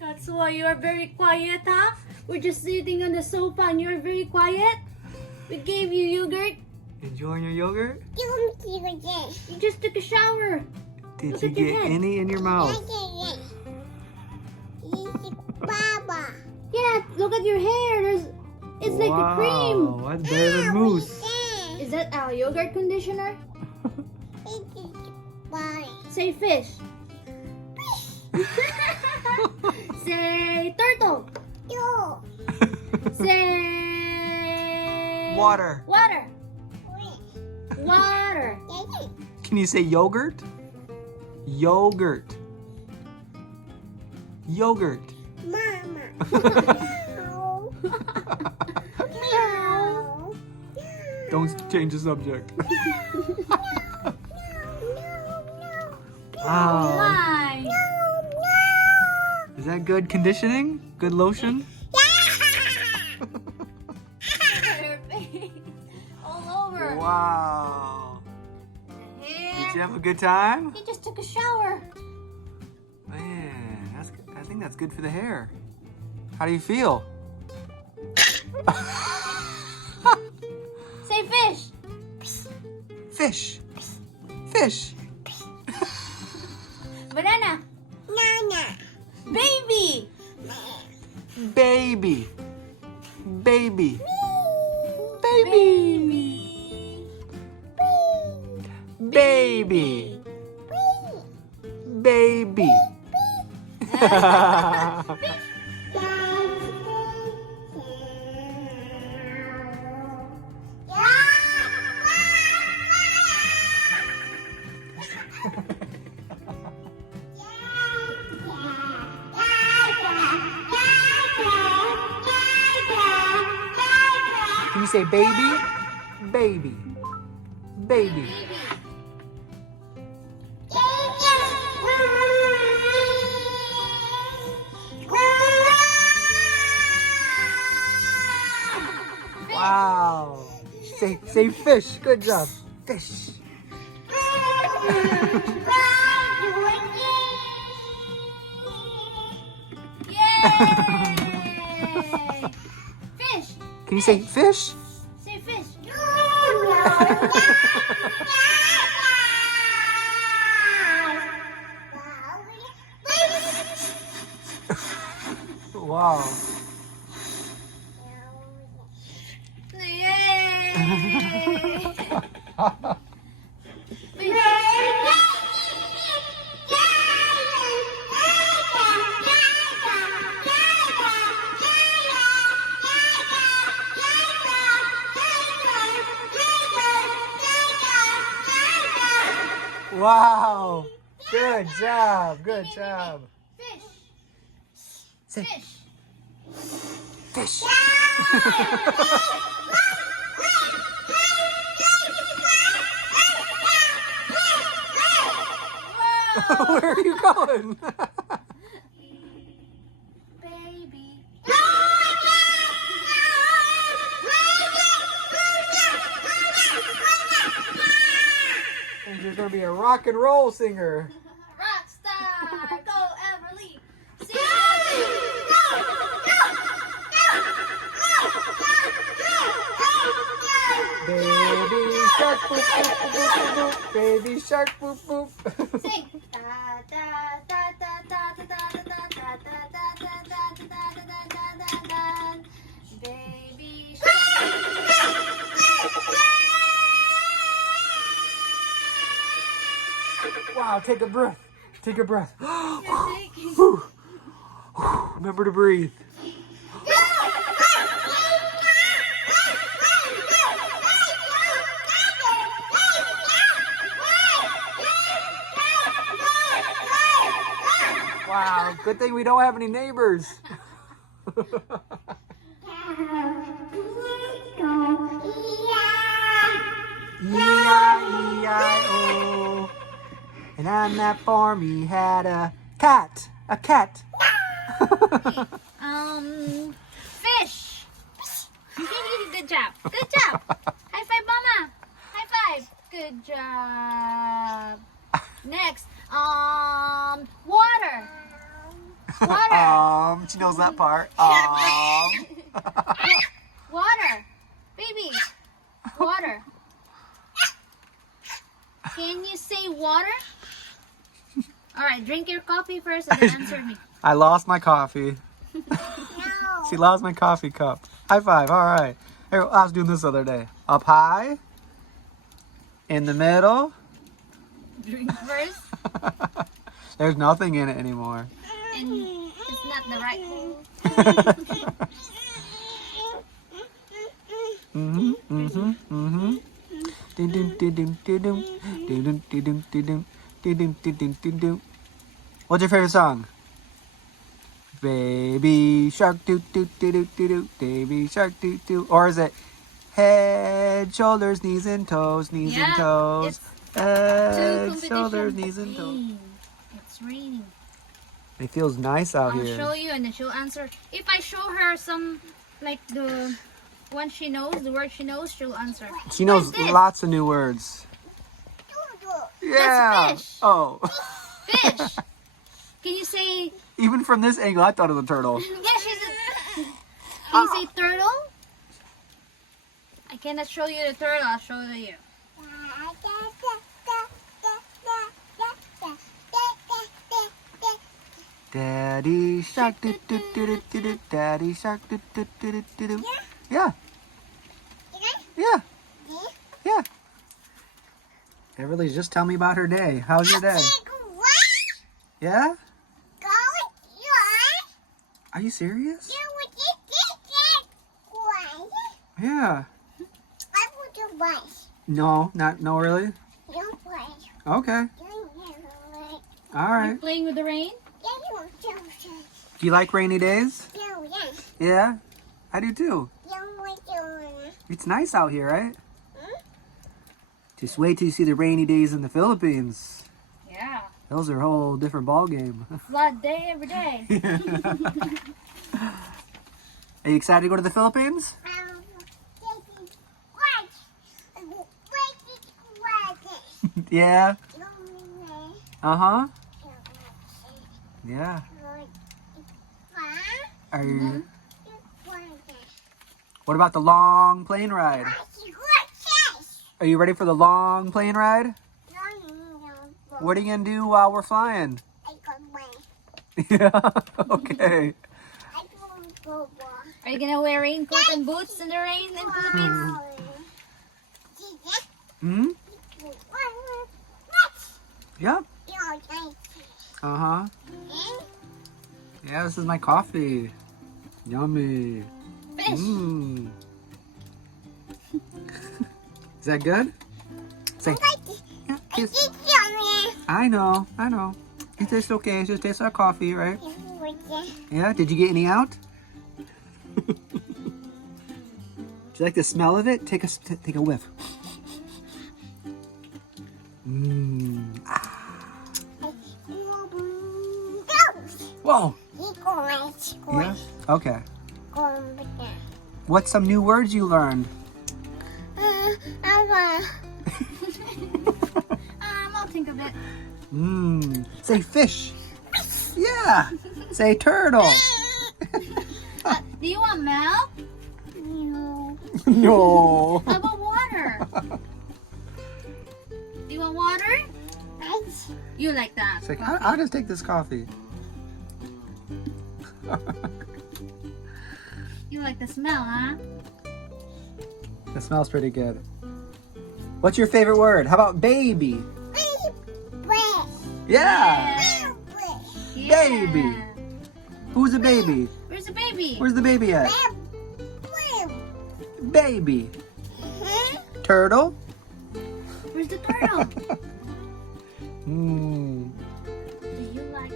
That's why you're very quiet, huh? We're just sitting on the sofa and you're very quiet. We gave you yogurt. Enjoying your yogurt? You just took a shower. Did Look you at your get head. any in your mouth? Yeah, look at your hair. It's like a cream. Wow, that's better than mousse. Is that our yogurt conditioner? Say fish. Say turtle. Say Water. Water. Water. Can you say yogurt? Yogurt. Yogurt. Don't change the subject. Wow. Why? Is that good conditioning? Good lotion? Your face. All over. Wow. The Did hair. you have a good time? He just took a shower. Man, I think that's good for the hair. How do you feel? Say fish. Fish. Fish. Banana. Baby. Baby. Baby. Baby. Baby. Baby. Baby. Can you say baby? Baby. Baby. Wow. Say fish. Good job. Fish. Yay! Fish. Can you say fish? Say fish. Wow. Yay! Wow. Good job. Good job. Fish. Say Fish. fish. Where are you going? Baby. And you're gonna be a rock and roll singer. Rockstar. Go Everly. Sing Baby shark boop boop boop boop boop. Baby shark boop boop. Sing. Da da da da da da da da da da da da da da da da da. Baby Wow, take a breath. Take a breath. shark. Remember to breathe. Wow, good thing we don't have any neighbors. E-I-E-I-O. And on that farm he had a cat. A cat. Fish. Good job. Good job. High five, Mama. High five. Good job. Next, water. Water. She knows that part. Water. Baby. Water. Can you say water? Alright, drink your coffee first and then answer me. I lost my coffee. No. She lost my coffee cup. High five. All right. Here, I was doing this the other day. Up high. In the middle. Drink first. There's nothing in it anymore. And it's not the right hole. What's your favorite song? Baby shark doo doo doo doo doo doo. Baby shark doo doo. Or is it head, shoulders, knees and toes, knees and toes. Head, shoulders, knees and toes. It's raining. It feels nice out I'll here. show you and then she'll answer. If I show her some, like the one she knows, the word she knows, she'll answer. She knows What is this? lots of new words. Yeah. fish. Oh. Fish. Can you say? Even from this angle, I thought it was a turtle. Yeah, she's a. Can you say turtle? I cannot show you the turtle. I'll show you. Daddy shark doo doo doo doo doo doo. Daddy shark doo doo doo doo doo doo. Yeah. Yeah. Yeah. Everly, just tell me about her day. How's your day? Yeah? Are you serious? Yeah. No, no, really? Okay. All right. You playing with the rain? Do you like rainy days? Yeah? I do too. It's nice out here, right? Just wait till you see the rainy days in the Philippines. Yeah. Those are a whole different ball game. Flood day every day. Are you excited to go to the Philippines? Yeah. Uh-huh. Yeah. Are you... What about the long plane ride? Are you ready for the long plane ride? What are you going to do while we're flying? Yeah, okay. Are you gonna wear raincoat and boots in the rain in Philippines? Hmm? Yep. Uh-huh. Yeah, this is my coffee. Yummy. Fish. Mmm. Is that good? Say, yeah, taste. I know. It tastes okay. It just tastes like coffee, right? Yeah? Did you get any out? Do you like the smell of it? Take a whiff. Mmm. Whoa. Yeah? Okay. What's some new words you learned? I'll think of it. Mmm. Say fish. Yeah. Say turtle. Do you want milk? No. How about water? Do you want water? You like that? It's like, I'll just take this coffee. You like the smell, huh? It smells pretty good. What's your favorite word? How about baby? Yeah. Baby. Who's a baby? Where's the baby? Where's the baby at? Baby. Turtle? Where's the turtle? Mmm. Do you like